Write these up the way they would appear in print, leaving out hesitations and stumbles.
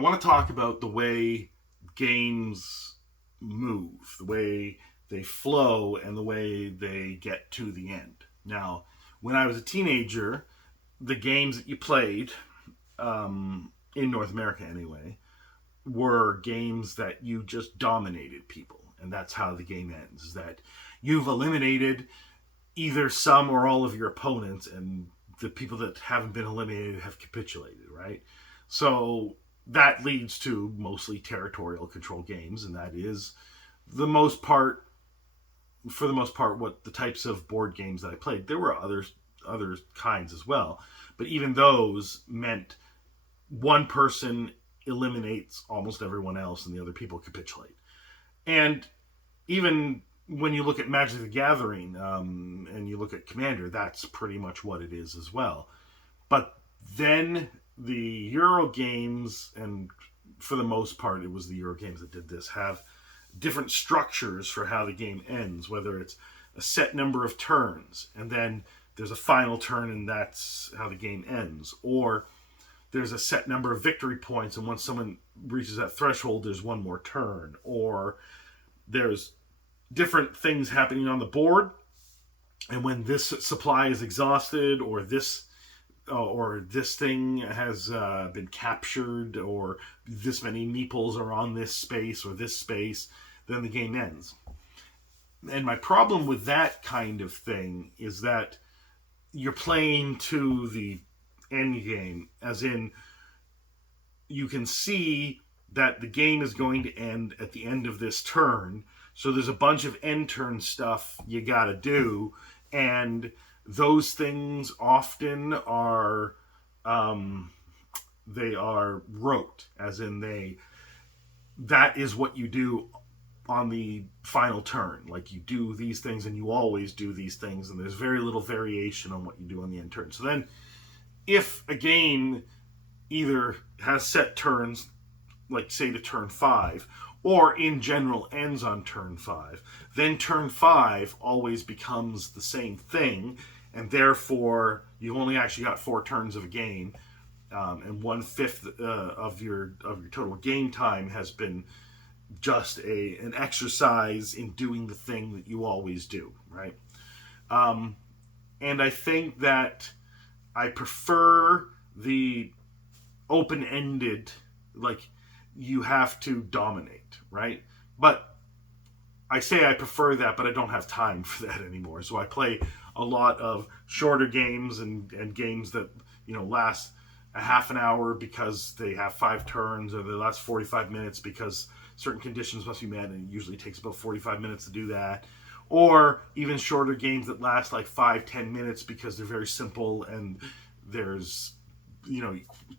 want to talk about the way games move, the way they flow, and the way they get to the end. Now, when I was a teenager, the games that you played, in North America anyway, were games that you just dominated people. And that's how the game ends, is that you've eliminated either some or all of your opponents, and the people that haven't been eliminated have capitulated, right? So that leads to mostly territorial control games, and that is the most part, for the most part, what the types of board games that I played. There were other kinds as well, but even those meant one person eliminates almost everyone else, and the other people capitulate. And even when you look at Magic the Gathering, and you look at Commander, that's pretty much what it is as well. But then the Euro games, and for the most part, it was the Euro games that did this, have different structures for how the game ends, whether it's a set number of turns, and then there's a final turn, and that's how the game ends. Or there's a set number of victory points, and once someone reaches that threshold, there's one more turn. Or there's different things happening on the board, and when this supply is exhausted, or this thing has been captured, or this many meeples are on this space or this space, then the game ends. And my problem with that kind of thing is that you're playing to the end game, as in you can see that the game is going to end at the end of this turn. So there's a bunch of end turn stuff you got to do, and those things often are they are rote, as in that is what you do on the final turn. Like, you do these things and you always do these things, and there's very little variation on what you do on the end turn. So then if a game either has set turns, like say to turn 5, or in general ends on turn 5, then turn 5 always becomes the same thing, and therefore you only actually got 4 turns of a game, and 1/5 of your total game time has been just an exercise in doing the thing that you always do, right? And I think that I prefer the open-ended, like, you have to dominate, right? But I say I prefer that, but I don't have time for that anymore. So I play a lot of shorter games, and games that, last a half an hour because they have 5 turns, or they last 45 minutes because certain conditions must be met, and it usually takes about 45 minutes to do that. Or even shorter games that last like 5-10 minutes because they're very simple, and there's,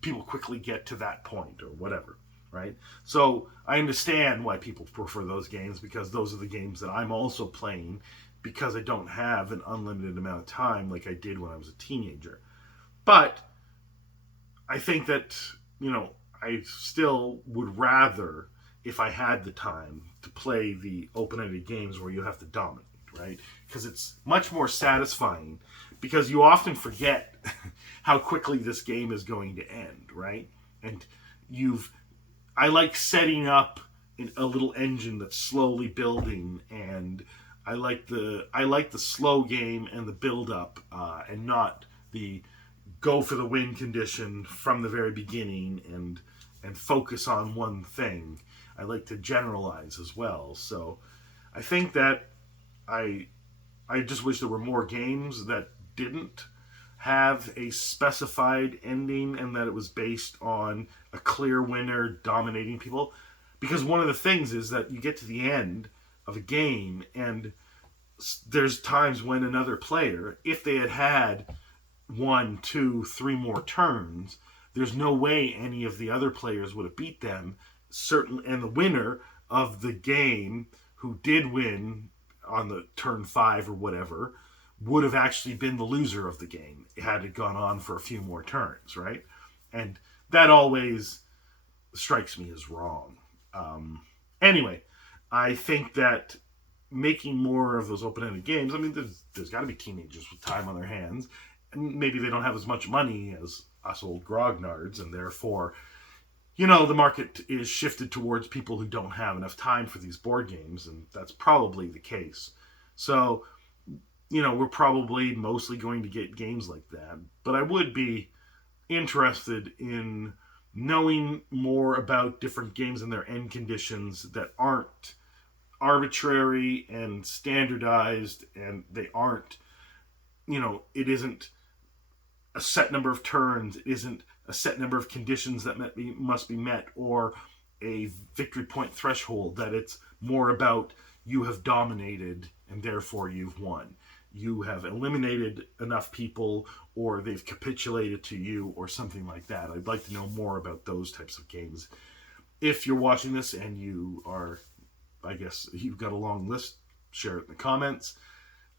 people quickly get to that point or whatever, right? So I understand why people prefer those games, because those are the games that I'm also playing, because I don't have an unlimited amount of time like I did when I was a teenager. But I think that, I still would rather, if I had the time, to play the open-ended games where you have to dominate, right? Because it's much more satisfying, because you often forget how quickly this game is going to end, right? And I like setting up a little engine that's slowly building, and I like the slow game and the build up, and not the go for the win condition from the very beginning, and focus on one thing. I like to generalize as well. So I think that I just wish there were more games that didn't have a specified ending, and that it was based on a clear winner dominating people. Because one of the things is that you get to the end of a game, and there's times when another player, if they had 1, 2, 3 more turns, there's no way any of the other players would have beat them. Certainly, and the winner of the game, who did win on the turn 5 or whatever, would have actually been the loser of the game had it gone on for a few more turns, right? And that always strikes me as wrong. Anyway, I think that making more of those open-ended games, I mean, there's got to be teenagers with time on their hands, and maybe they don't have as much money as us old grognards, and therefore, the market is shifted towards people who don't have enough time for these board games, and that's probably the case. So, we're probably mostly going to get games like that. But I would be interested in knowing more about different games and their end conditions that aren't arbitrary and standardized, and they aren't, it isn't a set number of turns, it isn't a set number of conditions that must be met, or a victory point threshold, that it's more about you have dominated and therefore you've won. You have eliminated enough people, or they've capitulated to you, or something like that. I'd like to know more about those types of games. If you're watching this and you are, I guess, you've got a long list, share it in the comments.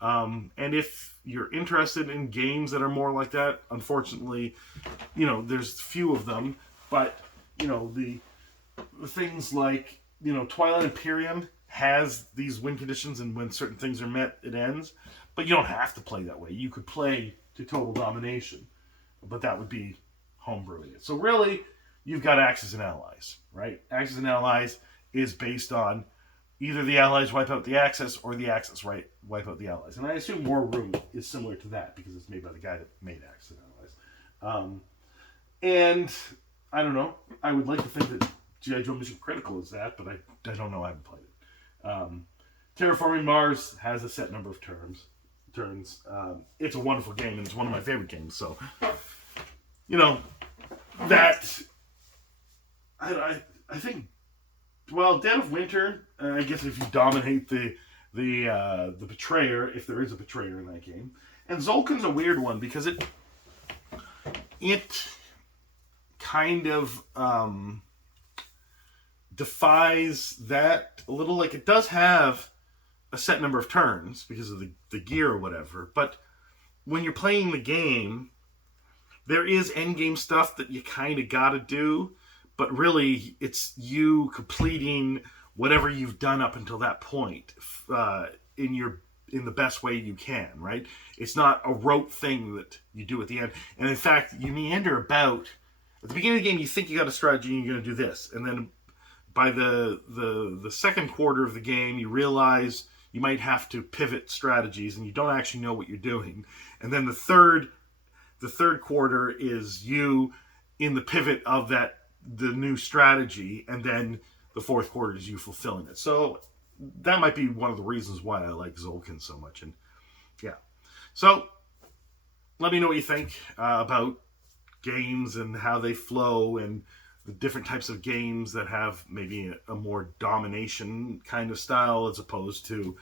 And if you're interested in games that are more like that, unfortunately, there's few of them. But, the things like, Twilight Imperium has these win conditions, and when certain things are met, it ends. But you don't have to play that way. You could play to total domination, but that would be homebrewing it. So really, you've got Axis and Allies, right? Axis and Allies is based on either the Allies wipe out the Axis, or the Axis wipe out the Allies. And I assume War Room is similar to that, because it's made by the guy that made Axis and Allies. And I don't know. I would like to think that G.I. Joe Mission Critical is that, but I don't know. I haven't played it. Terraforming Mars has a set number of turns. It's a wonderful game, and it's one of my favorite games. So, that I think. Well, Dead of Winter. I guess if you dominate the Betrayer, if there is a Betrayer in that game, and Zolkin's a weird one because it kind of defies that a little. Like, it does have a set number of turns because of the gear or whatever, but when you're playing the game, there is endgame stuff that you kind of got to do, but really it's you completing whatever you've done up until that point in the best way you can, right? It's not a rote thing that you do at the end. And in fact, you meander about. At the beginning of the game, you think you got a strategy and you're going to do this, and then by the second quarter of the game, you realize you might have to pivot strategies, and you don't actually know what you're doing. And then the third quarter is you in the pivot of the new strategy, and then the fourth quarter is you fulfilling it. So that might be one of the reasons why I like Zolkin so much. And yeah, so let me know what you think about games and how they flow, and the different types of games that have maybe a more domination kind of style, as opposed to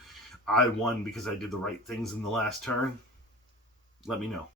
I won because I did the right things in the last turn. Let me know.